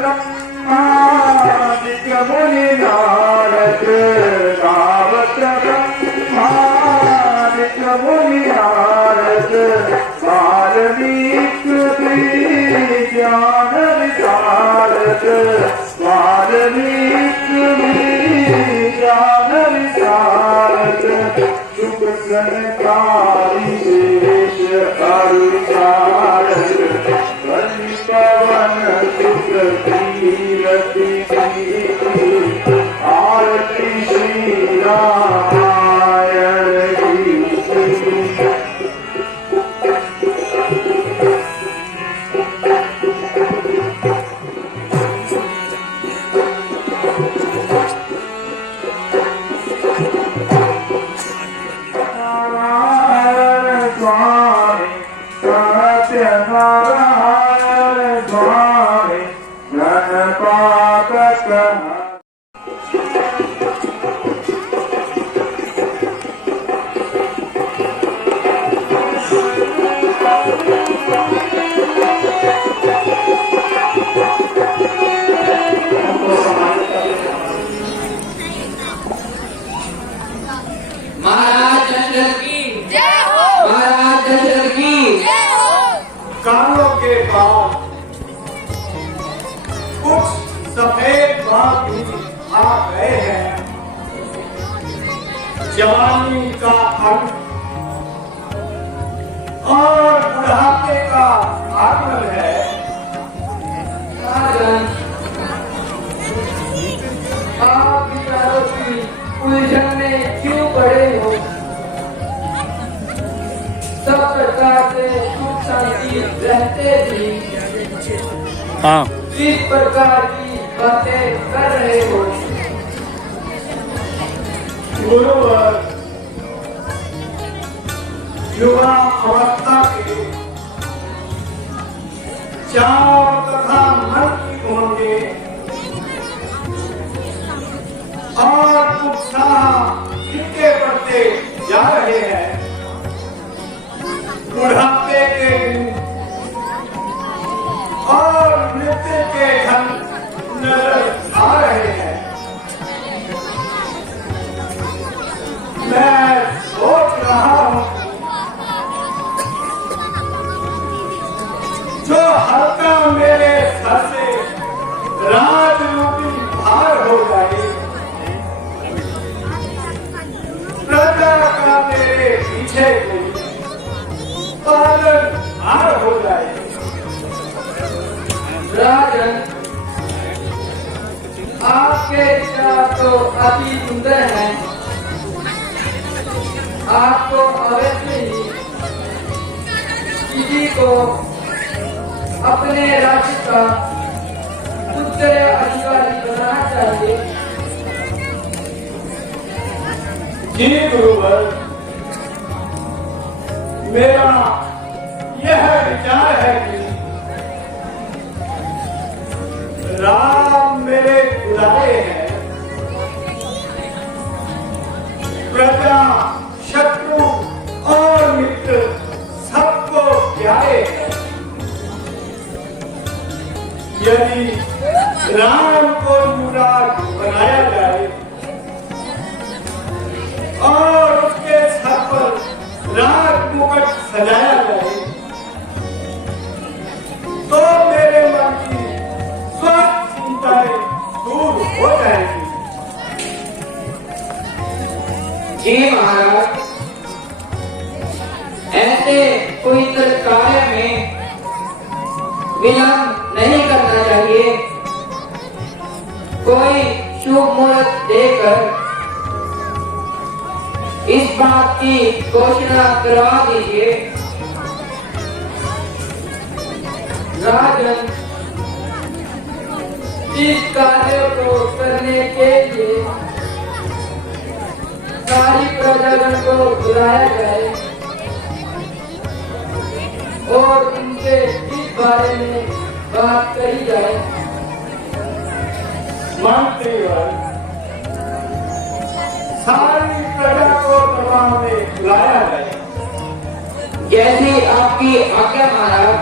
ब्रह्मादित्य मुनि नारद गावत ब्रह्मादित्य मुनि नारद वाल्मीकि ज्ञान विशारद वाल्मीकि ज्ञान विशारद सुख संकारी देश अरुचारद पवन सुख कीरति आरती श्री रामायण की। कानों के बाद कुछ सफेद बाल भी आ गए हैं। जवानी का अंत और बुढ़ापे का आगमन है। आप विचारों की उलझन में क्यों पड़े हो? सब प्रकार से सुख शांति रहते भी इस प्रकार की बातें कर रहे हो। गुरुवर, युवा अवस्था के चाव तथा मन की उमंगे और उत्साह फीके पड़ते जा रहे हैं। बुढ़ापे के दिन और मृत्यु के क्षण नजर आ रहे हैं। मैं सोच रहा हूँ जो हल्का मेरे सर से राजरूपी भार हो जाए, प्रजा का मेरे पीछे पालन हार हो जाए। राजन, आपके विचार तो अति सुंदर हैं। आपको अवश्य ही किसी को अपने राज्य का उत्तराधिकारी बनाना चाहिए। जी गुरुवर, मेरा यह विचार है कि राम मेरे बुलाए हैं। प्रजा, शत्रु और मित्र सबको प्यारे हैं। यदि राम को युवराज बनाया जाए और उसके सर पर राज मुकुट सजाया जाए तो मेरे मन की स्वस्थ चिंताएं दूर हो जाएगी। जी महाराज, ऐसे पवित्र कार्य में विलंब नहीं करना चाहिए। कोई शुभ मुहूर्त देकर इस बात की घोषणा करवा दीजिए। राजन, इस कार्य को करने के लिए सारी प्रजाजन को बुलाया जाए और उनसे इस बारे में बात करी जाए। मंत्रीवर, सारी प्रजा को दरबार में बुलाया जाए। जैसी आपकी आज्ञा महाराज।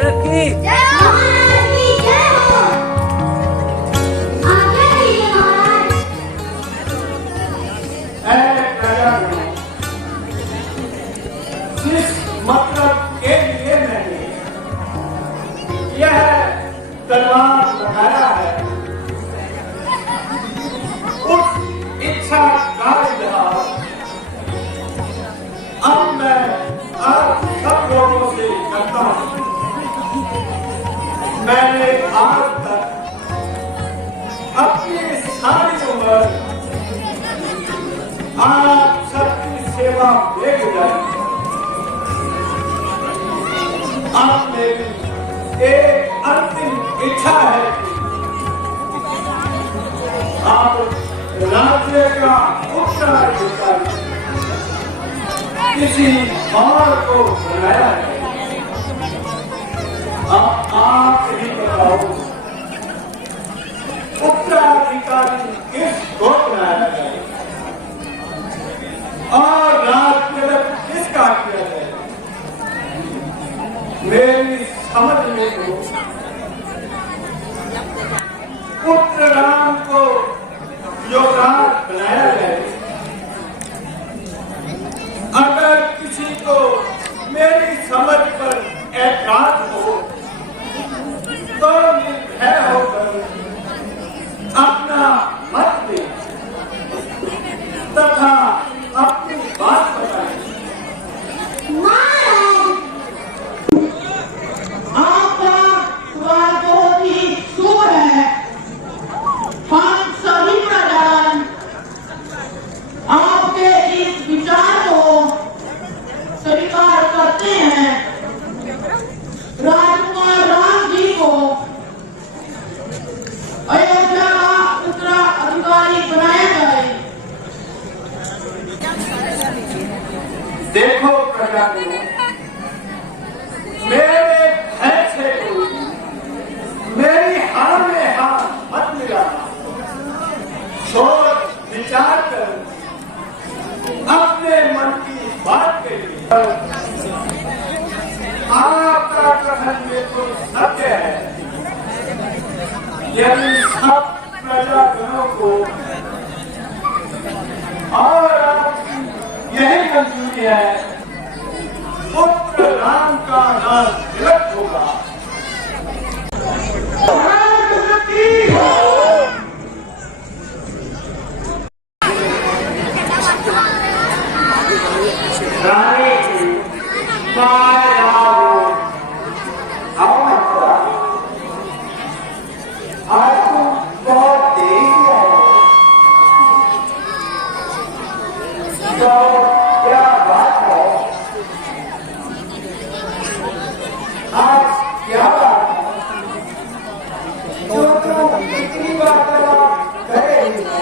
साहब की जय हो महाराज की जय हो। आगे रहिए महाराज। ऐ प्रजागणों, जिस मतलब के लिए मैंने यह तलवार लगाया है, उस इच्छा का इजहार अब मैं आप सब लोगों से करता हूं। मैंने आज तक अपनी सारी उम्र आप सबकी सेवा में गुजारी। अब मेरी एक अंतिम इच्छा है कि आप राज्य का उत्तराधिकारी किसी और को बनाया है। अब आप ही बताओ, उत्तराधिकारी किसको बनाया जाए और राज्य किसका किया जाए? मेरी समझ में तो पुत्र राम को युवराज बनाया जाए। अगर किसी को मेरी समझ पर एतराज हो तो निर्भय होकर अपना मत दे तथा अपनी बात बताए। महाराज आपका सवाल बहुत ही शुभ है। हम सभी प्रधान आपके इस विचार को स्वीकार करते हैं। राजकुमार राम जी को अयोध्या का उत्तराधिकारी बनाया जाए। देखो प्रजाजनों, मेरे भय से कोई मेरी हार में हार मत मिलाना। सोच विचार कर अपने मन की बात करिए। आपका कथन बिल्कुल सत्य है। यदि सब प्रजाजनों को और यही मंजूरी है, पुत्र राम का नाम तिलक होगा। रानी की माया हो, आओ मित्रा, आज तुम बहुत देरी है। तो क्या बात है? आज क्या बात है? जो तुम इतनी बात कर रही हो,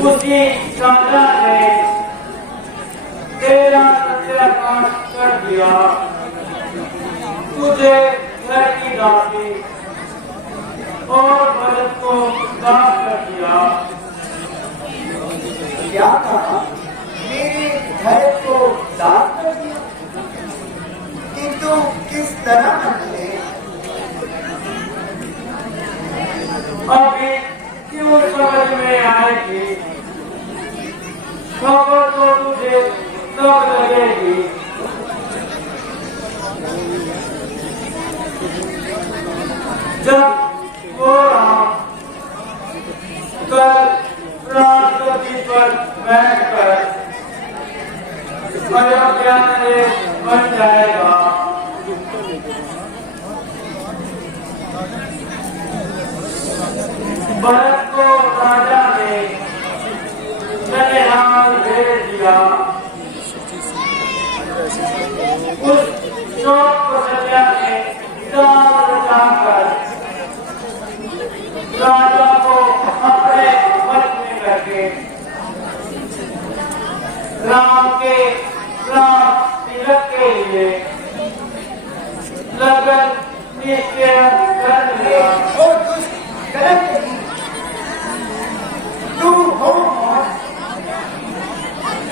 उसी राजा ने तेरा सत्यानाश कर दिया। तुझे घर की दासी और भरत को दास कर दिया। क्या कहा? मेरे घर को दास कर दिया? किंतु किस तरह हमने अभी क्यों समझ में आएगी? खबर तो तुझे कब लगेगी? जब वो राम कल राजगद्दी पर बैठकर अयोध्या में बन जाएगा, भरत को राजा ने ननिहाल भेज दिया। उस शोक को सजा ने जाल रचाकर राजा को अपने वश में करके राम के तिलक के लिए लगन निश्चय कर लिया। तू हो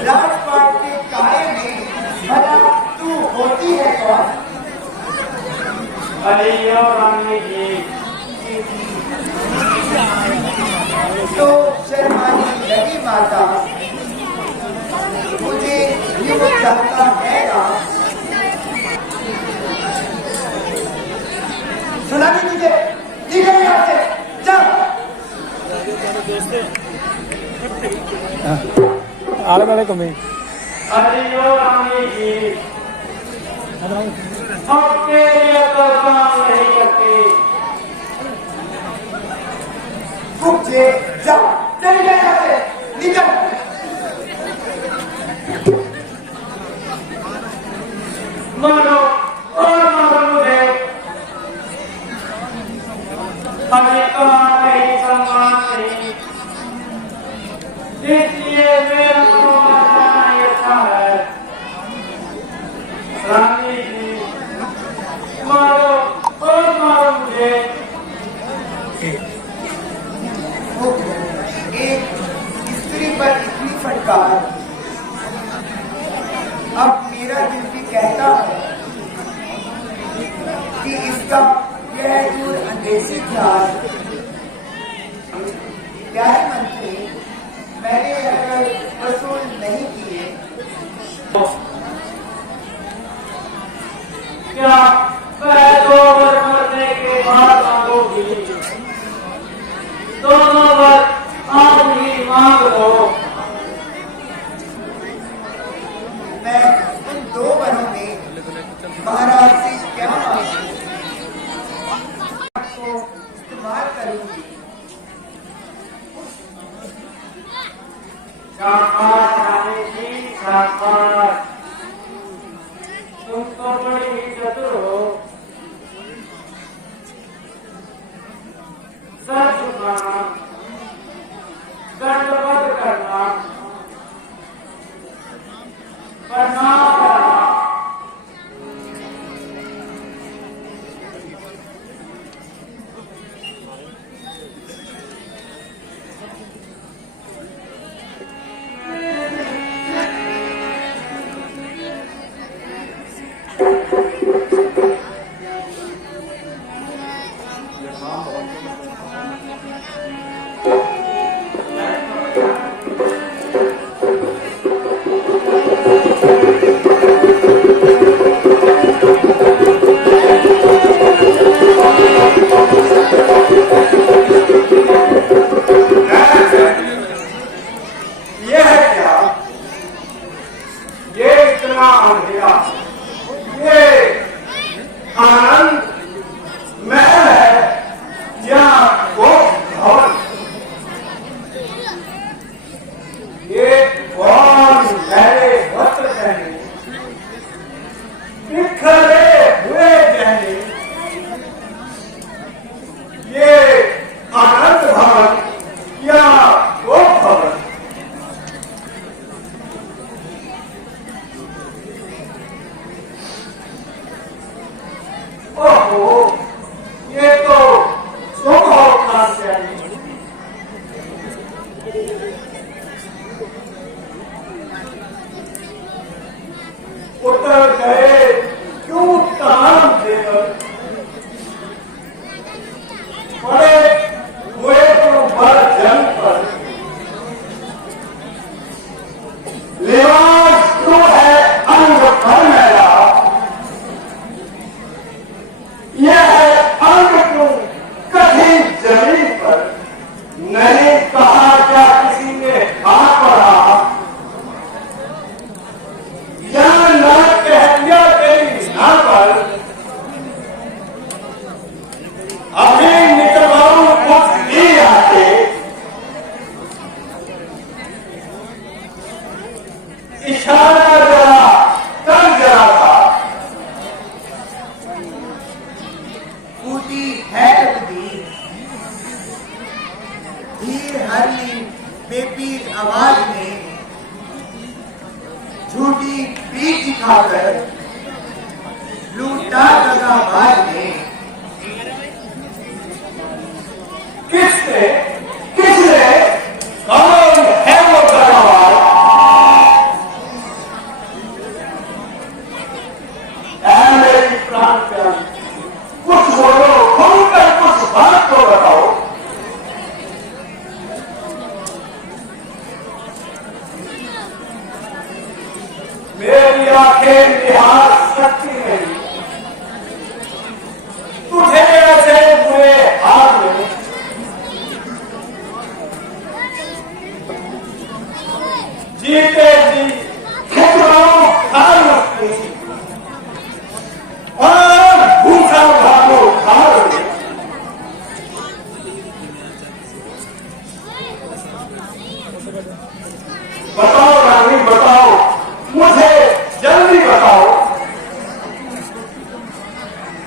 राजपाट के काय में भला आले वाले कमी हरियो रानी जी आपके लिए तो काम नहीं करती मुझे जा चले गए यहाँ से निकल मारो और मारो मुझे हमें काम नहीं सम्मान नहीं इसलिए मेरा तुम्हारा ऐसा है रानी जी मारो और मारो मुझे एक स्त्री पर इतनी फटकार अब मेरा दिल भी कहता है कि इसका यह दूर अंदेशी ख्याल प्यारे मंत्री मैंने अगर वसूल नहीं किए क्या मैं 2 वर्ष मरने के बाद मांगोगी दोनों वर्ष आज ही मांग लो मैं उन 2 वरों में महाराज से क्या मांगू को इस्तेमाल करूंगी शाबाश रानी जी शाबाश तुम तो बड़ी ही चतुर हो सर झुकाना दंडवत करना प्रणाम करना उतर गए क्यों तान देकर पड़े हुए तो भर जंग पर लिबास क्यों है अंग पर मेरा यह है अंग क्यों कठिन जमीन पर नहीं कहा क्या किसी ने आ पड़ा अभी निकलवाऊ कुछ भी आके इशारा जरा कर जरा था टूटी है तकदीर धीर हरली बेपीर आवाज में झूठी पीठ दिखाकर लूटा दगाबाज ने किसने कौन है वो दगाबाज मेरी प्राण प्यारी कुछ बोलो खुलकर कुछ बात तो बताओ मेरी आंखें निहार सकती नहीं तुझे ऐसे बुरे हाल में जीते जी खिचड़ों खा सकती और भूसा भागो खा रही। बताओ रानी बताओ, मुझे जल्दी बताओ,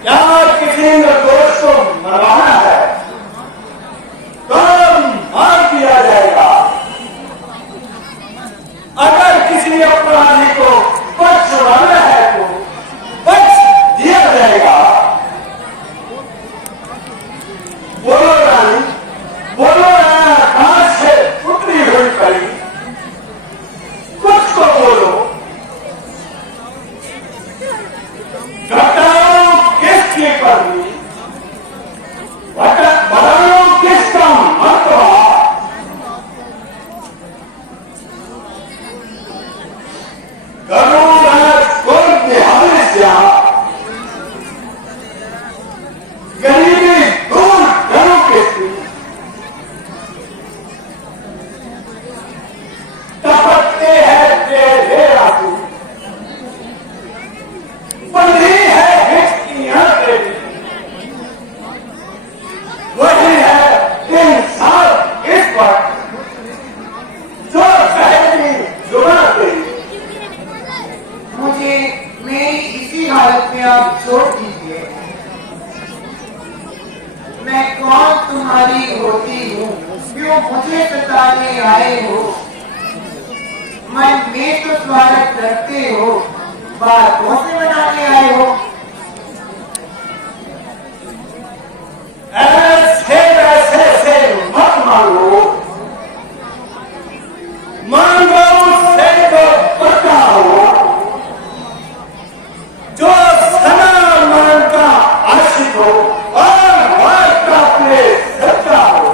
क्या किसी ने दोस्त को मरवाना है तो मार दिया जाएगा, अगर किसी अपराधी को बख्शवाना है तो बख्श दिया जाएगा। बोलो रानी बोलो, आकाश से उतरी हुई परी, कुछ तो बोलो, घटाओ किसकी पदवी, बढ़ाओ किसका मर्तबा, करो कोई बिहारी से गरीबी दूर करो किसकी, टपकते हैं तेरे आंसू, बंधी है हिचकियां तेरी, वही है इंसान इस वक्त जो पहली जुड़ा तेरी। मुझे मेरी इसी हालत में आप छोड़ दीजिए। मैं कौन तुम्हारी होती हूँ, क्यों मुझे सताने आए हो, मन में तो स्वागत रखते हो, बातों से बनाने आए हो। ऐसे वैसे से मत मांगो, मांगो उससे तो बताओ जो सना मान का आशिक हो और वाद का अपने सच्चा हो।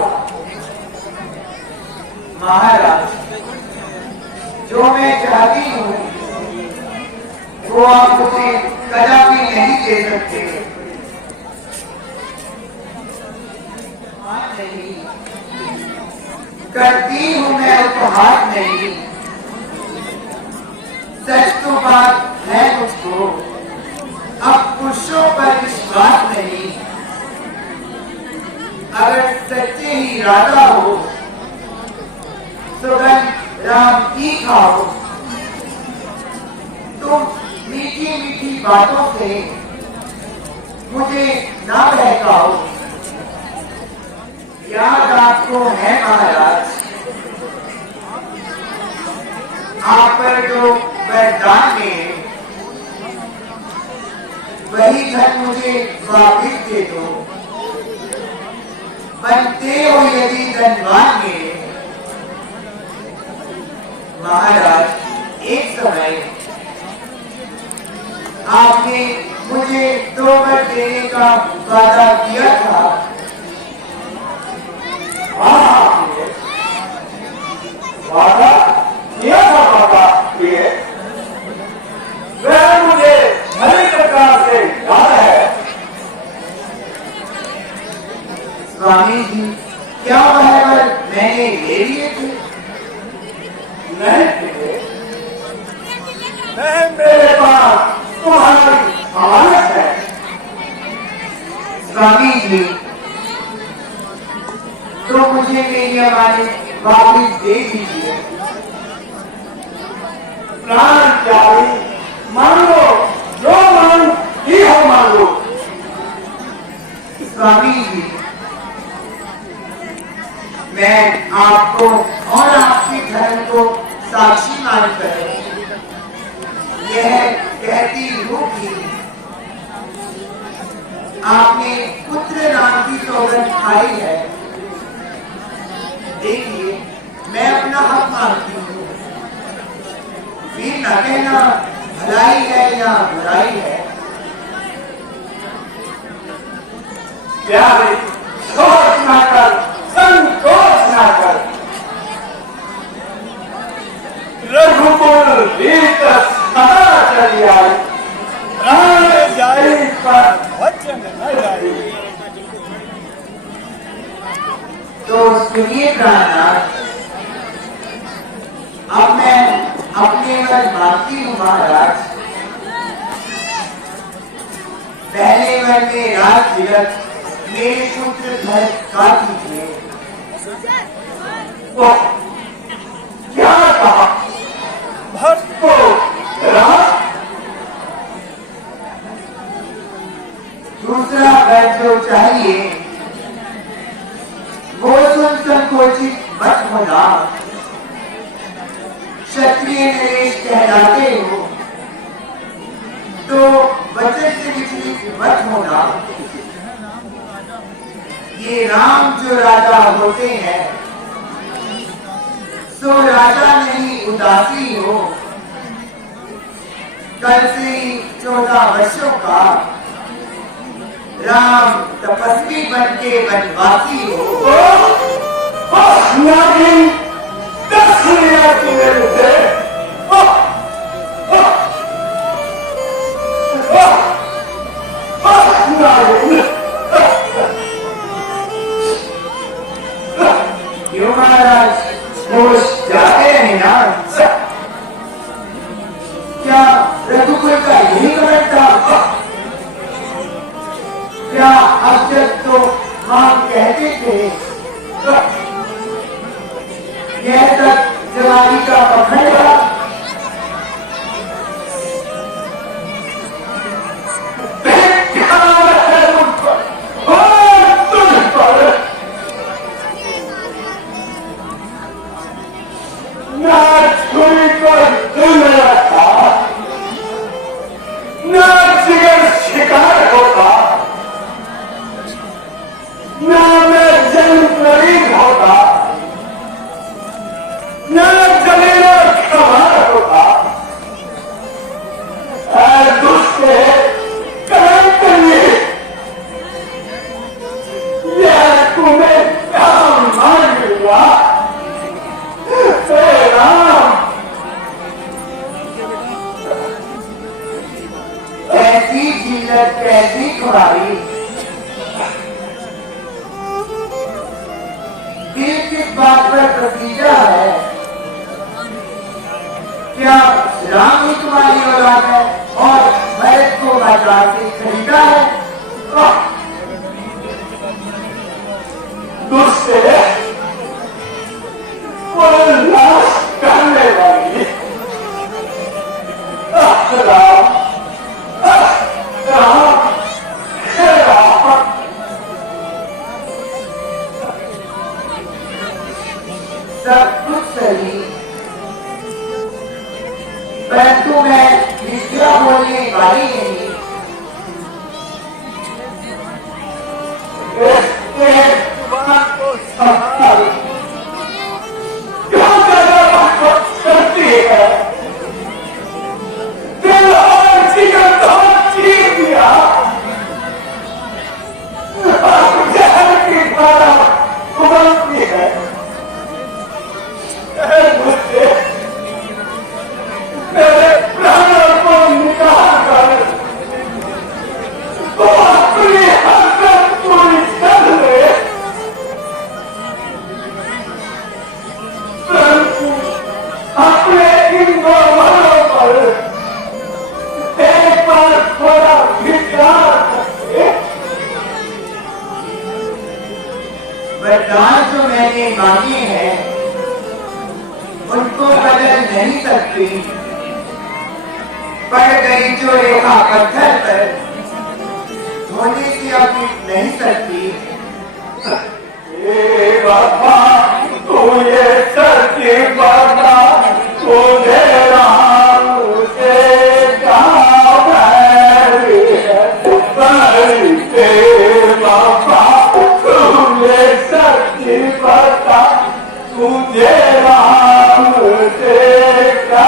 महाराज, जो मैं चाहती हूँ वो आप मुझे कदापि नहीं दे सकते। नहीं करती हूँ मैं उपहार नहीं, सच तो बात है मुझको, अब पुरुषों पर विश्वास नहीं, अगर सच्चे ही इरादा हो तो राम की खाओ, तुम मीठी मीठी बातों से मुझे ना बहकाओ। याद आपको है महाराज, आप पर जो वरदान में वही धन मुझे वापिस दे दो, बनते हो यदि धनवान में। महाराज, एक समय आपने मुझे 2 वर देने का वादा किया था। वादा किया था बाबा ये, वह मुझे भली प्रकार से याद है। स्वामी जी, क्या वह वर मैंने ले लिए थे? नहीं थे, मेरे पास तुम्हारी अमानत है। स्वामी जी, तो मुझे मेरी अमानत वापिस दे दीजिए। प्राण प्यारी, मांगो जो मांग ही हो मांगो। स्वामी जी, मैं आपको और आपके धर्म को साक्षी मानकर यह कहती हूँ कि आपने पुत्र नाम की सौगंध खाई है। देखिए, मैं अपना हक मांगती हूँ, फिर न कहना भलाई है या बुराई है। प्यारे, सोच ना कर, संकोच ना कर, रघुकुल रीत सदा चली आई, प्राण जाई पर वचन न जाई। तो सुनिए प्राणनाथ, अब मैं केवल मानती हूँ महाराज। पहले मैंने राज तिलक मेरे पुत्र भरत का कीजिए। क्या कहा? भक्त को राज? दूसरा वर जो चाहिए वो सुन संकोचित मत होना। क्षत्रिय नरेश कहलाते हो तो वचन से विचलित मत होना। ये राम जो राजा होते हैं सो राजा नहीं उदासी हो। कल से ही 14 वर्षों का राम तपस्वी बन के वनवासी हो। नागिन 10 लिया तूने मुझे। क्यों महाराज होश जाते हैं ना? क्या रघुकुल का यही कमेंट था? क्या अब तक तो हम कहते थे यह तक जवानी का पखंड था। ना छुरी पर दिल मेरा था, ना जिगर शिकार होता, ना मैं जन्म नवीन होता, ना जमीना खबर होता। दूसरे काम करिए, यह तुम्हें काम मान लिया। ऐसी जीलत कैसी खुराई, दिल किस बात पर प्रतीजा है? क्या राम ही तुम्हारी औलाद है और भरत को बाजार से खरीदा है? दूसरे नाश करने वाली राम सब कुछ सही, परंतु मैं विद्या बोलने वाली नहीं। करती है दिल और जिगर तो चीर दिया। जहर की धारा उबलती है। मुझे मेरे प्राणों को निकाल कर तो अपनी हरकत पूरी कर ले। अपने इन दोनों पर एक बार थोड़ा विचार करके वरदान जो मैंने मांगे हैं उनको बदल नहीं सकती। पड़ गई जो रेखा पत्थर पर धोने से अब मिट नहीं सकती। बाबा तू ये सच्ची बाबा तुझे राम से बाबा तू ये सच्ची बाबा तुझे राम से क्या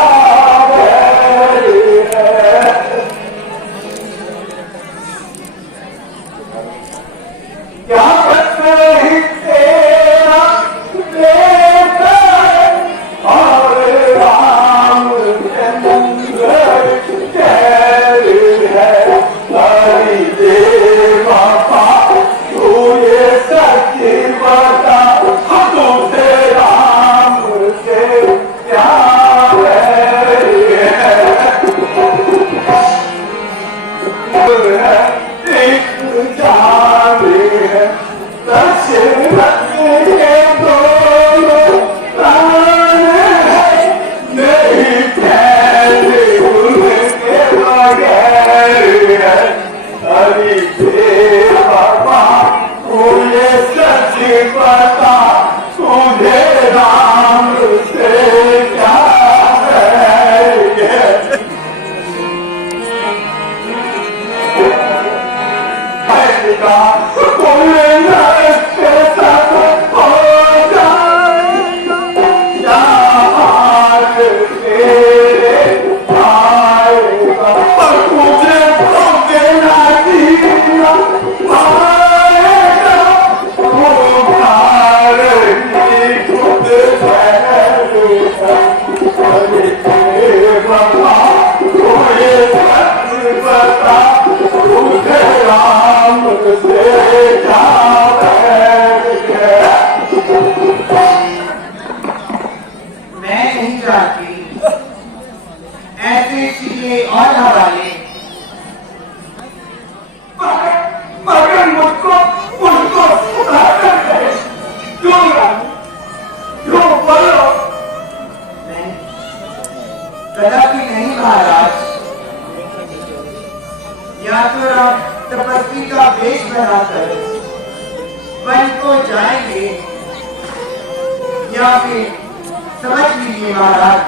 नहीं जानती ऐसे चिल्ले और हवाले मगर मुझको सुधा कर गए। क्यों रानी, क्यों बोलो? नहीं, कदापि नहीं महाराज। या तो आप तपस्वी का वेश बनाकर वन को जाएंगे, या फिर समझ लीजिए महाराज,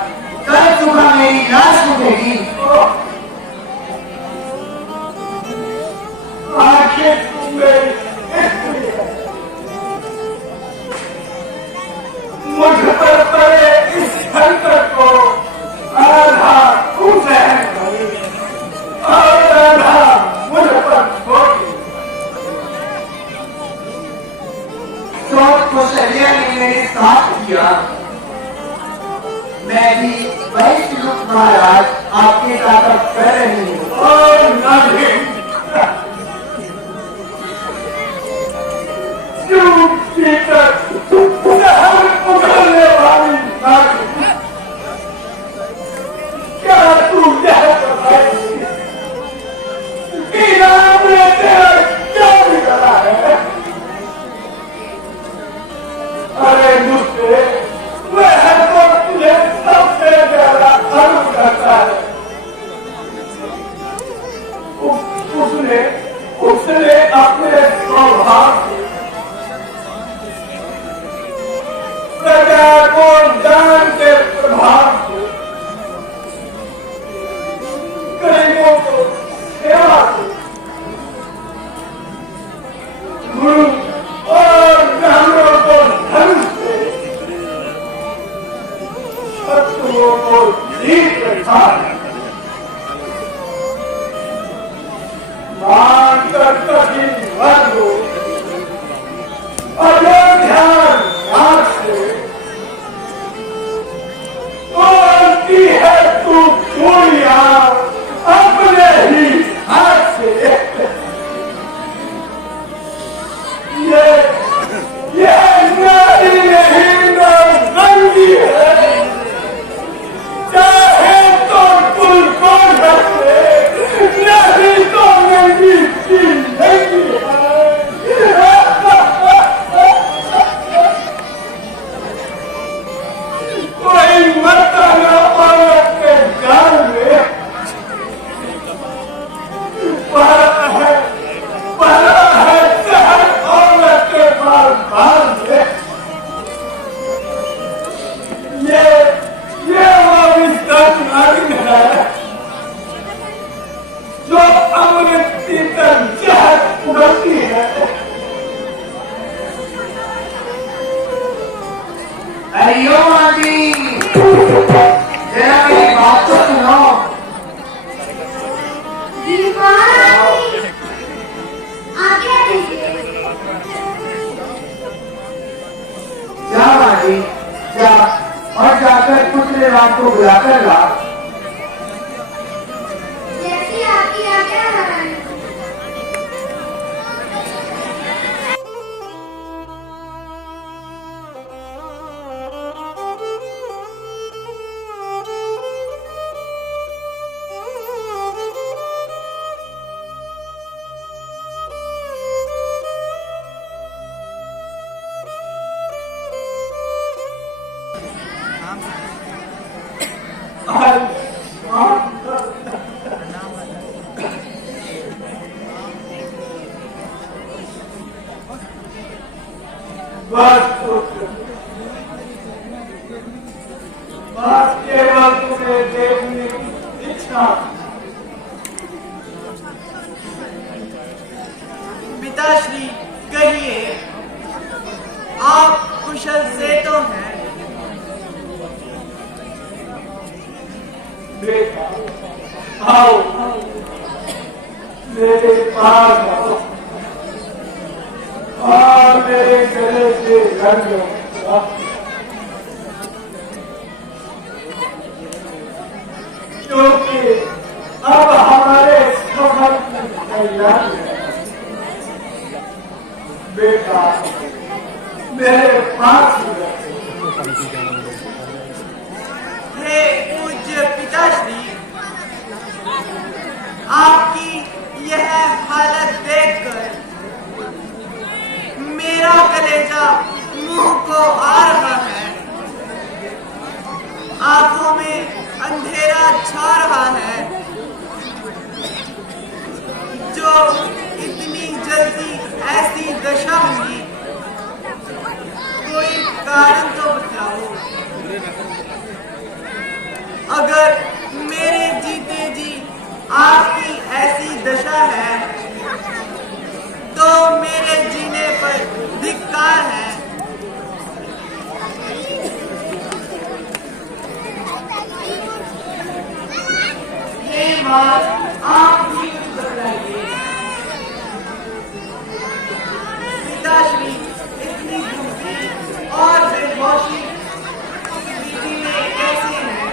कल सुबह मेरी लाश उठेगी। आखिर तुम मेरी स्त्री है। मुझ पर पड़े इस संकट को आधा तू सहन करे और आधा मुझ पर छोड़ी। शोक को शैया ने मेरे साथ किया, मैं भी वही सुख महाराज आपके साथ कर रही हूँ। और नहीं क्यों पीकर शहर उगलने वाली नारी, क्या तू यह बताएगी कि राम ने तेरा क्या बिगड़ा है? अरे मुझसे वह तो तुझे सबसे ज्यादा अनुभ करता है। उसने अपने स्वभाव से प्रजा को ज्ञान के प्रभाव से, गरीबों को सेवा से, गुरु और ब्राह्मणों को धर्म से, शत्रुओं को जीत रखा है। मानकर कठिन वर्ग हो, अयोध्या राज से तोड़ती है तू चूड़ियां अपने ही हाथ से। ये नारी नहीं नंगी है, चाहे तो कुल को ढके, नहीं तो नंगी की नंगी है। कोई मर्दाना औरत के जाल में पड़ा है जहर औरत के बाल में। ये वो विस्तृत नारी है जो अमृत पीकर जहर उगलती है। हरिओम आदि, जरा मेरी बात तो सुनो। आगे दीजिए। जा आदि, जा और जाकर पुत्र राम को बुलाकर ला। जैसी आपकी आज्ञा महारानी। बस केवल तुम्हें देखने की इच्छा। पिताश्री कहिए, आप कुशल से तो हैं? बेटा आओ मेरे पास आओ और मेरे गले से लग जाओ, क्योंकि अब हमारे सफर की तैयारी है। बेटा मेरे पास आंखों में अंधेरा छा रहा है। जो इतनी जल्दी ऐसी दशा हुई, कोई कारण तो बताओ। अगर मेरे जीते जी आपकी ऐसी दशा है तो मेरे जीने पर धिक्कार है। हे मां, आप भी कुछ बताइए। पिताश्री इतनी दुखी और बेहोशी स्थिति में कैसे हैं?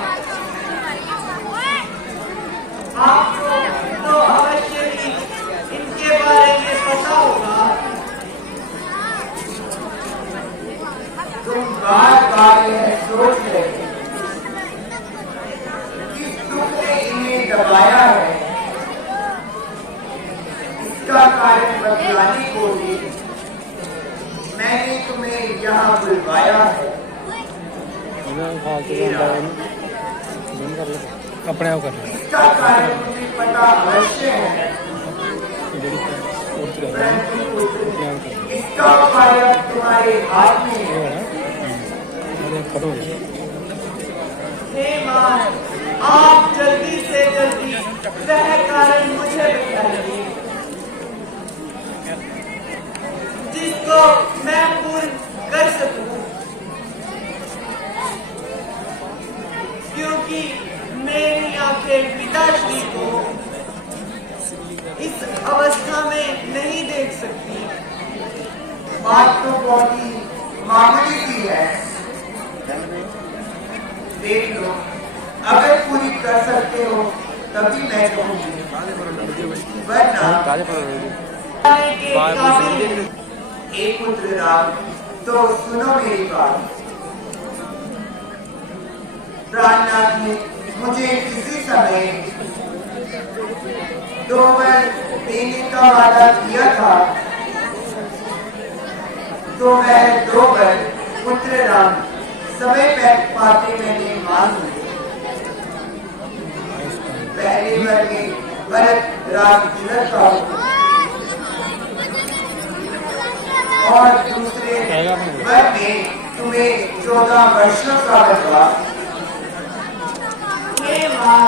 आपको तो अवश्य ही इनके बारे में पता होगा। तुम बार यह सोच रहे किस दुख ने इन्हें दबाया है, इसका कारण बतलाने को ही मैंने तुम्हें यहाँ बुलवाया है। अपने आप कर ले। इसका कारण मुझे पता अवश्य है, इसका उपाय तुम्हारे हाथ में है। हे मां, आप जल्दी से जल्दी वह कारण मुझे बताइए जिसको मैं पूर्ण कर सकूं, क्योंकि मेरी आंखें पिताश्री को इस अवस्था में नहीं देख सकती। बात तो बहुत ही मामूली सी है, देख लो, अगर पूरी कर सकते हो तभी मैं कहूँगी, वरना एक पुत्र राम, तो सुनो मेरी बात। प्राणनाथ ने मुझे किसी समय 2 वर देने का वादा किया था, तो वह 2 वर पुत्र राम समय पाते मैंने मांग लिए। पहले वर में भरत राम तिलक का और दूसरे वर में तुम्हें 14 वर्षों का वनवास। हे मां,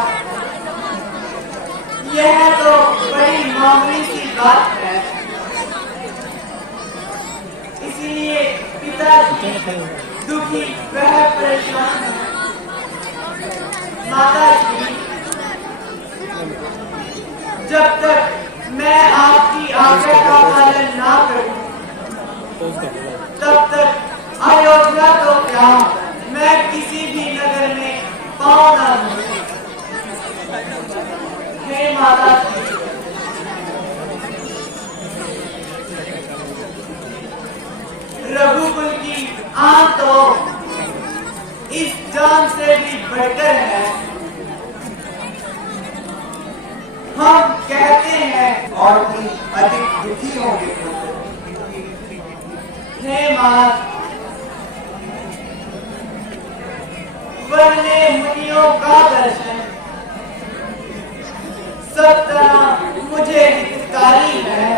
यह तो बड़ी मामूली सी बात है, इसलिए पिताजी दुखी वह परेशान है। माताजी, जब तक मैं आपकी आज्ञा का पालन ना करूं, तब तक अयोध्या तो क्या, मैं किसी भी नगर में पाँव ना दूं। हे माताजी, रघुकुल की आन तो इस जान से भी बढ़कर है। हम कहते हैं और भी अधिक दुखी होंगे। हे मां, वरने मुनियों का दर्शन सब तरह मुझे हितकारी है।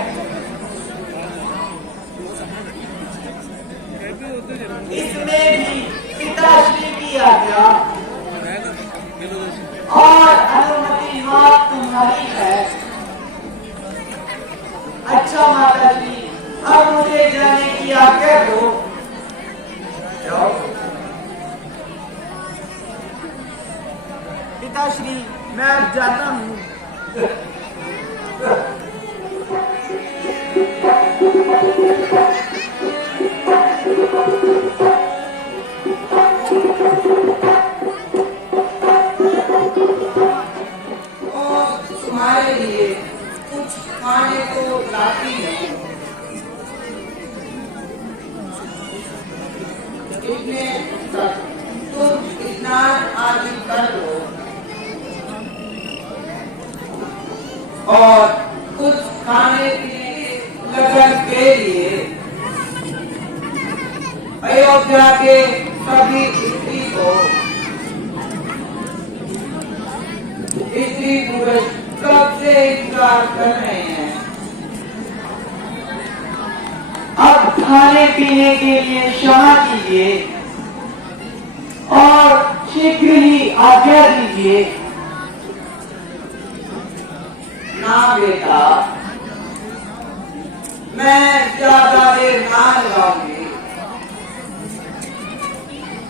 इसमें भी पिताश्री की आज्ञा और अनुमति मात्र तुम्हारी है। अच्छा माताजी, अब मुझे जाने की आज्ञा दो। जाओ। पिताश्री, मैं अब जाता हूँ। तुम्हारे लिए कुछ खाने को लाती है। इतने तक तुम स्नान आदि कर लो और कुछ खाने पीने लगन के लिए अयोध्या के सभी स्त्री को इंतजार कर रहे हैं। अब खाने पीने के लिए क्षमा कीजिए और शीघ्र ही आज्ञा दीजिए। ना बेटा, मैं ज्यादा देर ना लगाऊंगी,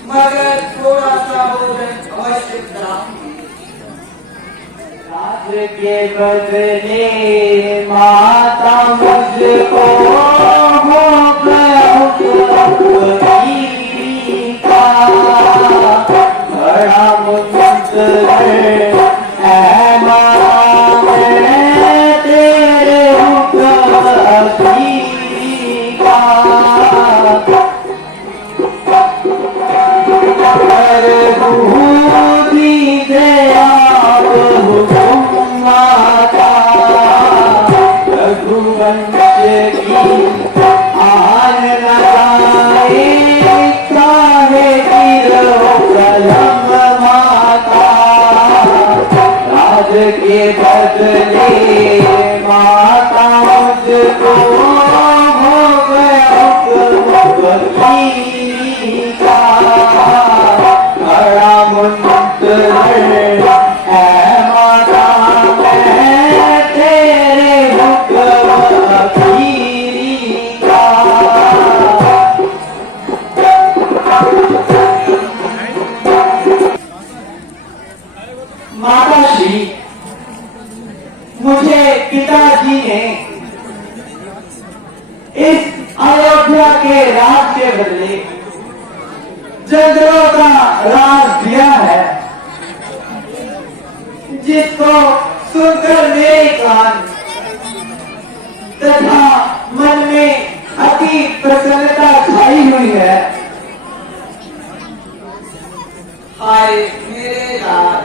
मगर थोड़ा सा भोजन अवश्य कराऊंगी। राज के बदले माता मुझको हो गया हुक्म का, बड़ा मुंतज़िर है माता मैं तेरे हुक्म का। रघुवंश की आन लगाए काहे गिरो कलम माता, राज के बदले माता मुझको हो गया हुक्म का, बड़ा मुंतज़िर है माता मैं तेरे हुक्म का। माता श्री, मुझे पिताजी ने इस अयोध्या के राज के बदले जंगलों का राज दिया है, जिसको सुनकर मेरे कान तथा मन में अति प्रसन्नता छाई हुई है। हाय मेरे लाल,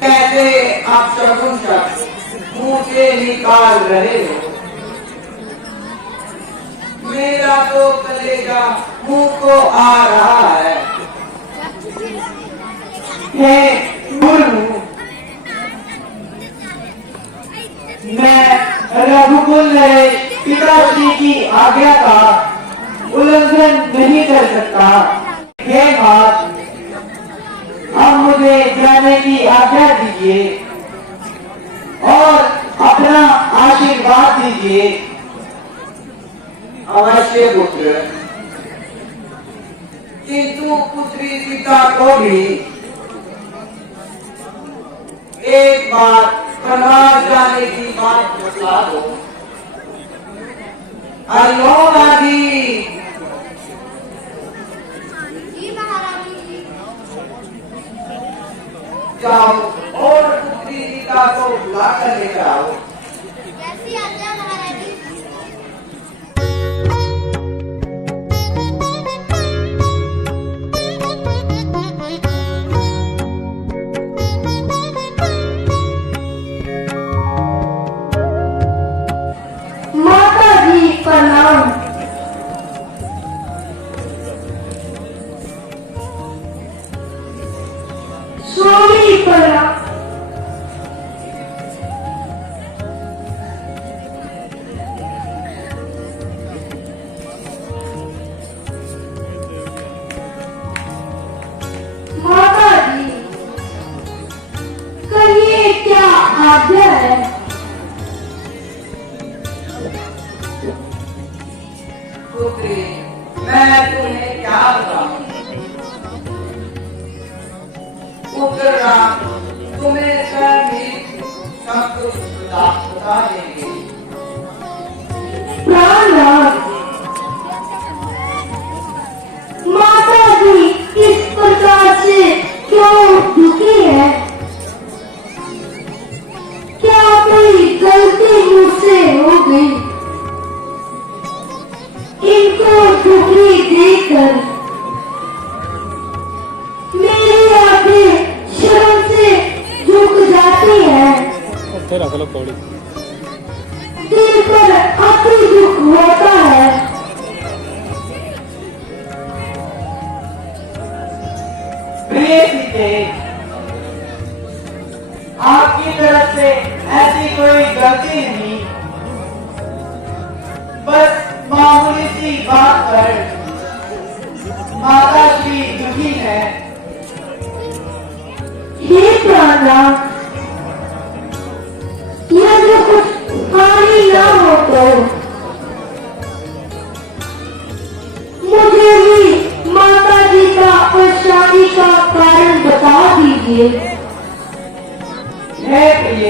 कैसे आप शगुन शब्द मुंह से निकाल रहे हो। मेरा तो कलेजा मुंह को आ रहा है। हे गुरु, मैं रघुकुल में पिताजी की आज्ञा का उल्लंघन नहीं कर सकता। हे मात, अब मुझे जाने की आज्ञा दीजिए और अपना आशीर्वाद दीजिए। अवश्य पुत्र, किंतु पुत्री सीता को भी एक बार वनवास जाने की बात बता दो। हरिओम आदि। जी महारानी जी। जाओ और पुत्री सीता को बुला कर लेकर आओ। कैसी आज्ञा महारानी। माता जी प्रणाम। स्वामी प्रणाम। माता जी, कहिए क्या आज्ञा है। पुत्री, मैं तुम्हें क्या बताऊं। पुत्र राम तुम्हें स्वयं ही सब कुछ बता देंगे। प्राणनाथ, माता जी इस प्रकार से क्यों दुखी है। क्या कोई गलती मुझसे हो गई। इनको दुखी देखकर मेरी आंखें शर्म से झुक जाती हैं। ਉੱਥੇ ਰੱਖ ਲਓ ਪੌੜੀ। दिल पर अति दुख होता है। प्रिय सीते, आपकी तरफ से ऐसी कोई गलती नहीं, बस मामूली सी बात पर माता श्री दुखी है। हे प्राणनाथ, यदि कुछ हानि न हो तो मुझे भी माता जी का परेशानी का कारण बता दीजिए। हे प्रिय,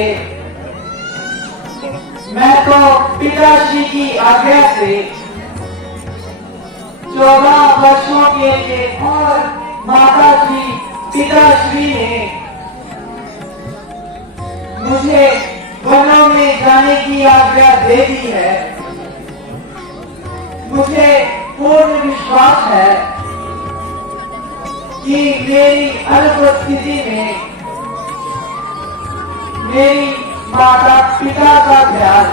मैं तो पिताश्री की आज्ञा से 14 वर्षों के लिए और माताश्री पिताश्री ने मुझे वनों में जाने की आज्ञा दे दी है। मुझे पूर्ण विश्वास है कि मेरी अनुपस्थिति में मेरी माता पिता का ध्यान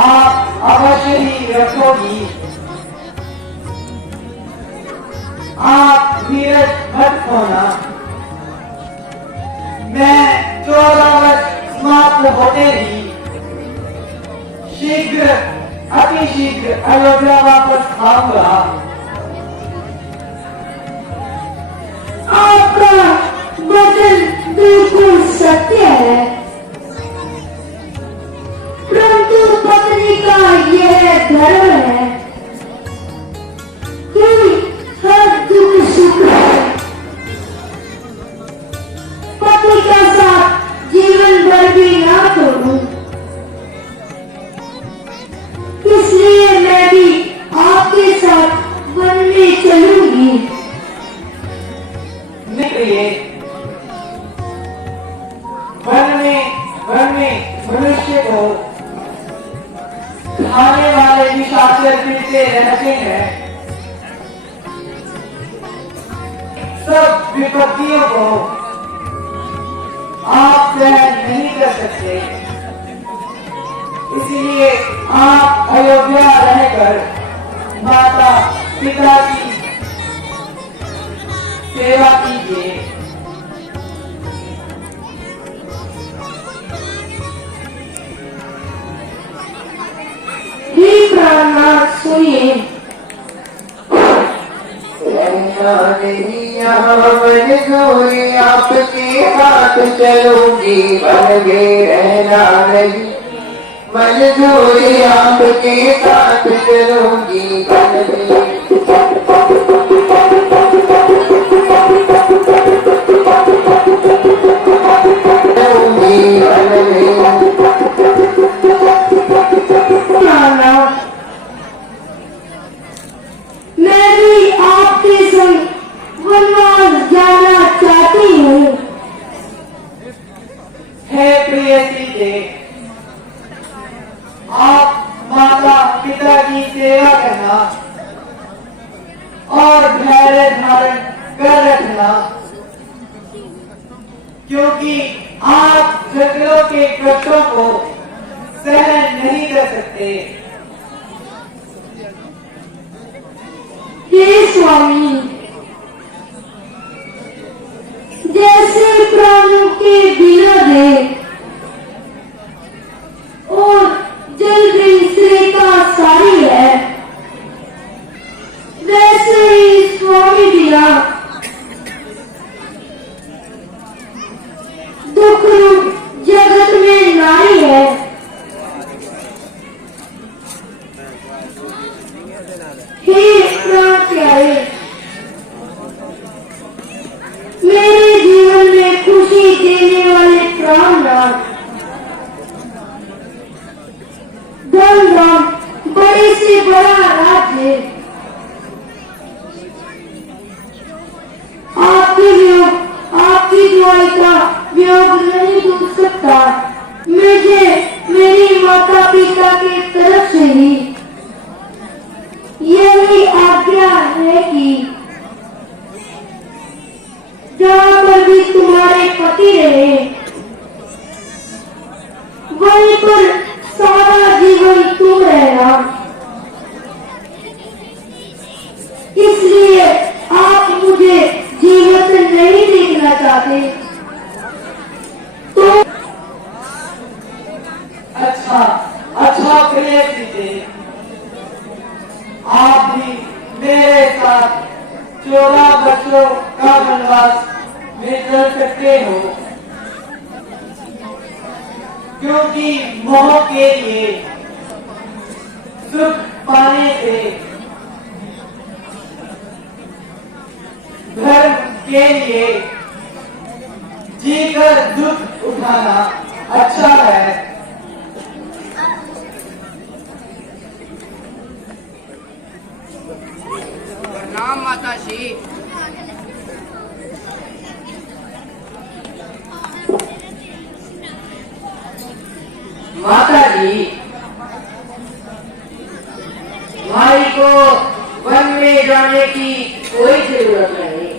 आप अवश्य ही रखोगी। आप धीरज मत खोना। मैं 14 वर्ष समाप्त होते ही शीघ्र अति शीघ्र अयोध्या वापस आऊंगा। आपका वचन बिल्कुल सत्य है, परंतु पत्नी का यह धर्म है कि हर दुख सुख पति का साथ जीवन भर भी ना छोड़ूं। इसलिए मैं भी आपके साथ वन में चलूंगी। निकलिए। वन में मनुष्य को खाने वाले निशाचर फिरते रहते हैं। सब विपत्तियों को आप सहन नहीं कर सकते, इसलिए आप अयोध्या रहकर माता पिता की सेवा कीजिए। हे प्राणनाथ सुनिए। मजदूरी आपके साथ चलूंगी, बन में रहना नहीं। मजदूरी आपके साथ चलूंगी, बन में मैं भी आपके संग वनवास जाना चाहती हूँ। हे प्रिय सीते, आप माता पिता की सेवा करना और धैर्य धारण कर रखना, क्योंकि आप शत्रुओं के कष्टों को सहन नहीं कर सकते। हे स्वामी, जैसे प्राणों के बिना दे और जल रही श्रेता सारी है, वैसे ही स्वामी बिना दुख रूप जगत में नारी है। हे प्राण प्यारे, मेरे जीवन में खुशी देने वाले प्राणनाथ, धन धाम बड़े से बड़ा राज्य आपकी दुआई का वियोग नहीं टूट सकता। मुझे मेरी माता पिता की तरफ से ही यही आज्ञा है कि जहाँ पर भी तुम्हारे पति रहे, वहीं पर सारा जीवन तुम रहना। इसलिए आप मुझे जीवित नहीं देखना चाहते, आसपास में चल सकते हो, क्योंकि मोह के लिए, सुख पाने से, धर्म के लिए जीकर दुख उठाना अच्छा है। प्रणाम माता श्री। माता जी, भाई को वन में जाने की कोई जरूरत नहीं।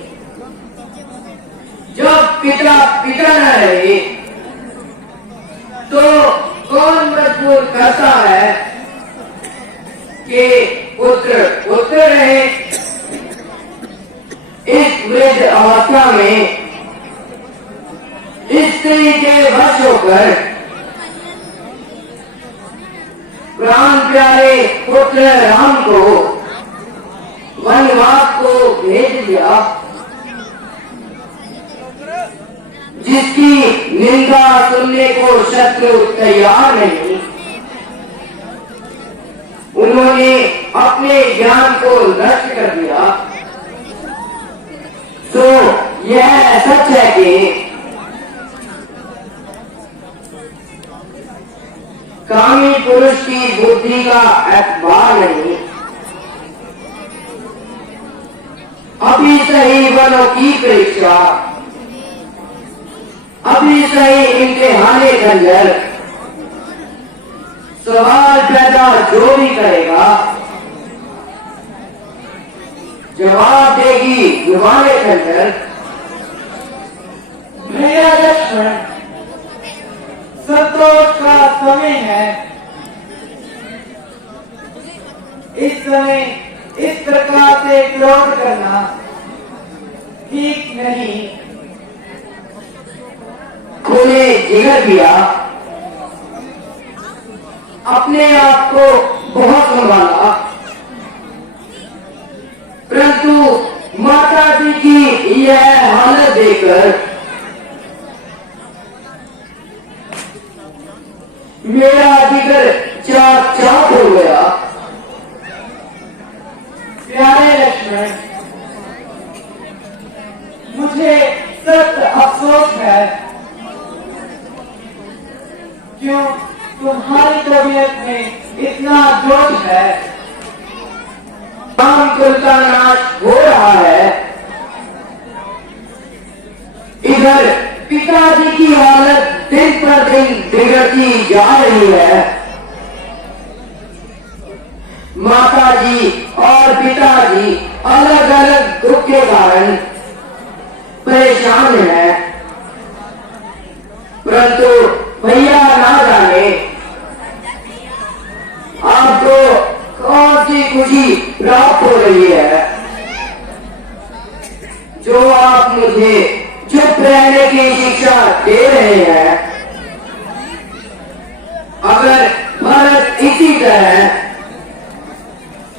जब पिता पिता न रहे तो कौन मजबूर करता है कि पुत्र पुत्र रहे। इस वृद्ध अवस्था में स्त्री के वश होकर प्राण प्यारे पुत्र राम को वनवास को भेज दिया, जिसकी निंदा सुनने को शत्रु तैयार नहीं। उन्होंने अपने ज्ञान को नष्ट कर दिया। तो यह सच है कि कामी पुरुष की बुद्धि का एतबार नहीं। अभी सही वनों की परीक्षा, अभी सही इम्तिहाने खंजर, सवाल पैदा जो भी करेगा जवाब देगी जुबाने खंजर। मेरा लक्ष्मण, संतोष का समय है। इस समय इस प्रकार से क्रोध करना ठीक नहीं। खुले जिगर दिया, अपने आप को बहुत संभाला, परंतु माता जी की यह हालत देखकर मेरा जिगर चाक चाक हो गया। प्यारे लक्ष्मण, मुझे सख्त अफसोस है, क्यों तुम्हारी तबीयत में इतना जोश है। राम कुल का नाश हो रहा है, इधर पिताजी की हालत दिन पर दिन बिगड़ती जा रही है। माताजी और पिताजी अलग अलग दुख के कारण परेशान हैं, परंतु भैया ना जाने आपको कौन सी खुशी प्राप्त हो रही है जो आप मुझे चुप रहने की शिक्षा दे रहे हैं। अगर भारत इसी तरह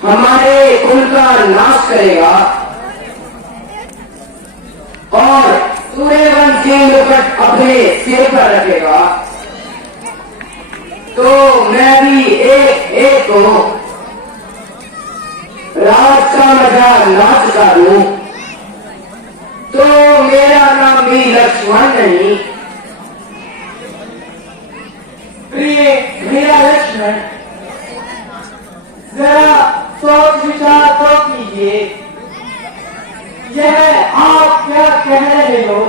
हमारे कुल का नाश करेगा और पूरे वन की मुकुट अपने सिर पर रखेगा, तो मैं भी एक एक को राज का मजा ना चुका दूं, तो मेरा नाम भी लक्ष्मण नहीं। प्रिय मेरा लक्ष्मण, जरा सोच विचार तो कीजिए, यह आप क्या कह रहे हो।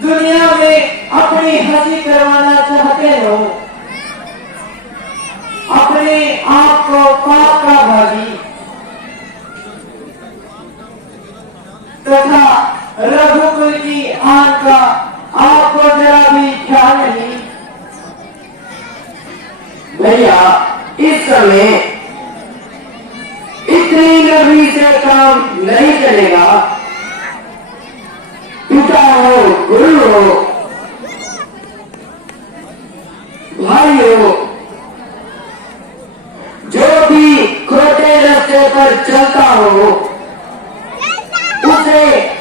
दुनिया में अपनी हंसी करवाना चाहते हो, अपने आप को पाप का भागी तथा रघुकुल की आन का आपको जरा भी ख्याल नहीं। भैया, इस समय इतनी नरमी से काम नहीं चलेगा। पिता हो, गुरु हो, भाई हो, जो भी खोटे रास्ते पर चलता हो,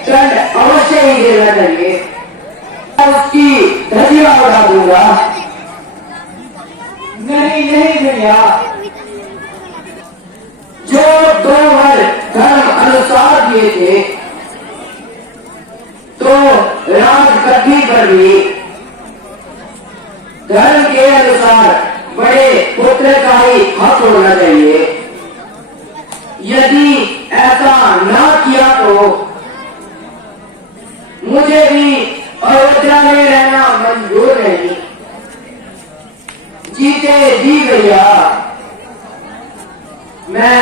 दंड अवश्य ही देना चाहिए। उसकी धजिया उड़ा दूंगा। नहीं नहीं भैया, जो 2 वर धर्म अनुसार दिए थे, तो राजगद्दी पर भी धर्म के अनुसार बड़े पुत्र का ही हक होना चाहिए। यदि ऐसा ना किया तो मुझे भी अयोध्या में रहना मंजूर नहीं। जीते जी भैया, मैं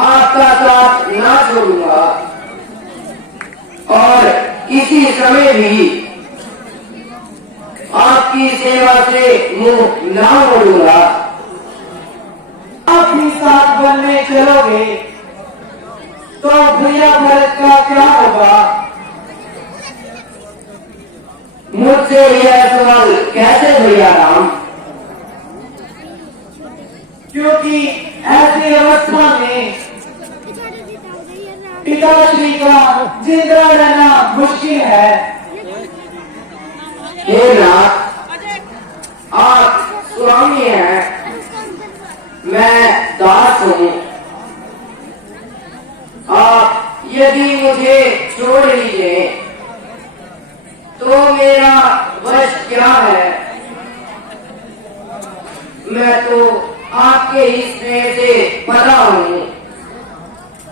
आपका साथ ना छोड़ूंगा और किसी समय भी आपकी सेवा से मुंह ना मोड़ूंगा। आप ही साथ बनने चलोगे तो भैया भरत का क्या होगा? मुझसे यह सवाल कैसे भैया राम? क्योंकि ऐसी अवस्था में पिताश्री का जिंदा रहना मुश्किल है। हे नाथ, आप स्वामी हैं, मैं दास हूँ। आप यदि मुझे छोड़ लीजिए तो मेरा वश क्या है? मैं तो आपके ही स्नेह से पता हूँ।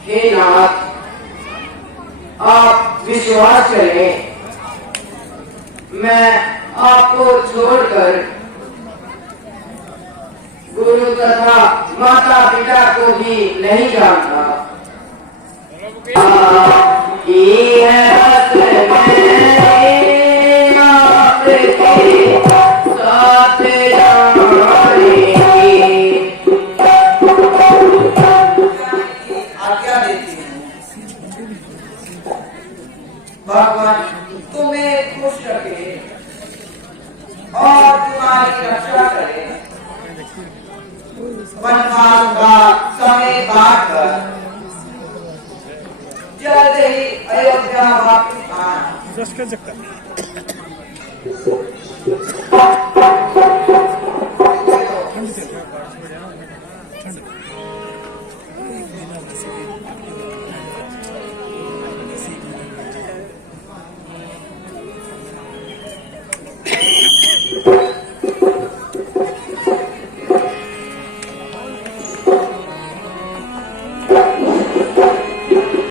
हे नाथ, आप विश्वास करें, मैं आपको छोड़कर गुरु तथा माता पिता को भी नहीं जानता। ये है बस मैंने आपके साथ जाने की। आज्ञा देती हूँ। भगवान तुम्हें खुश रखे और तुम्हारी रक्षा करे। वनवास का समय काट कर जल्द ही अयोध्या वापस आना।